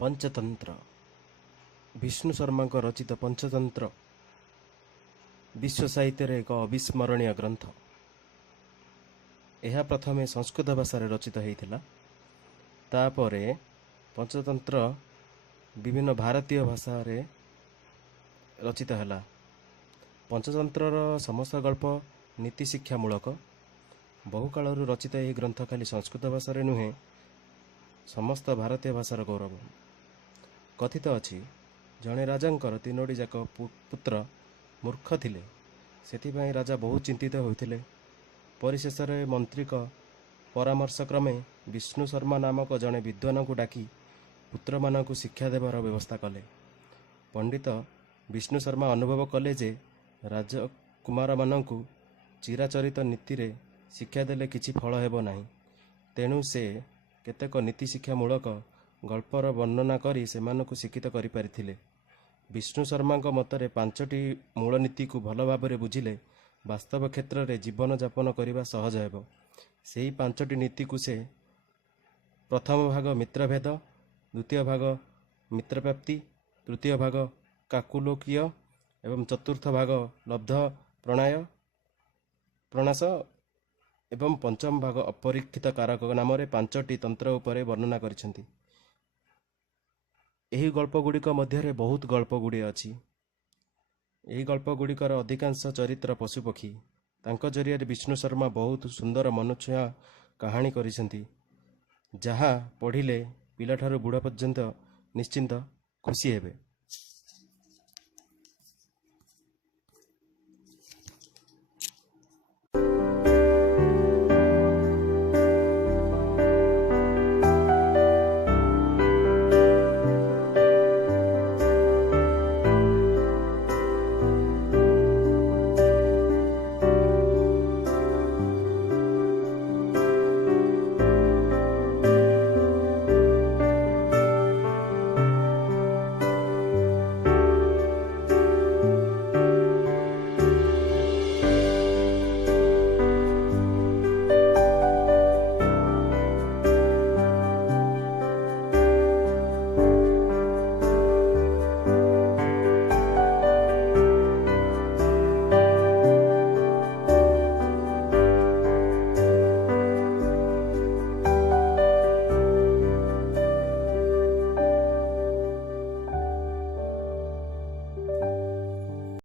पंचतंत्र विष्णु शर्मा रचित पंचतंत्र विश्व साहित्य एक अविस्मरणीय ग्रंथ। यह प्रथमे संस्कृत भाषा रचित होता। तापर पंचतंत्र विभिन्न भारतीय भाषा रचित है। पंचतंत्र समस्त गल्प नीति शिक्षामूलक। बहुकाल रचित यह ग्रंथ खाली संस्कृत भाषा नुहे समस्त भारतीय भाषार गौरव। कथित अछि जड़े राजांकर तीनोटी जाक पुत्र मूर्ख थिले, सेथिपाई राजा बहुत चिंतित होते। परिशेष मंत्री परामर्श क्रमे विष्णु शर्मा नामक जड़े विद्वान को डाकी पुत्र मानक शिक्षा देवार व्यवस्था कले। पंडित विष्णु शर्मा अनुभव कले जे राजकुमार मानक चिराचरित नीति रे शिक्षा देले किछि फल हेबो नाही। तेणु से केतेक नीति शिक्षामूलक गल्पर वर्णना करी सेमानकु शिक्षित करि पारिथिले। विष्णु शर्मा मतरे पांचटी मूल नीति को भल भाव बुझिले वास्तव क्षेत्र में जीवन यापन करने सहज हेब। सेही पांचटी नीति को से प्रथम भाग मित्रभेद, द्वितीय भाग मित्रप्राप्ति, तृतीय भाग काकुलोकीय एवं चतुर्थ भाग लब्ध प्रणाश एवं पंचम भाग अपरीक्षित कारक नाम पांचटी तंत्र उपरे वर्णना करिसेंती। एही गल्प गुड़िक मध्य बहुत गल्प गुड़े अच्छी। यही गल्प गुड़िकर अधिकांश चरित्र पशुपक्षी। तांको जरिया विष्णु शर्मा बहुत सुंदर मनुष्य कहानी करिसेंती, जहाँ पढ़िले पिलाठारु बुढ़ा पर्यंत निश्चिंत खुशी हेबे।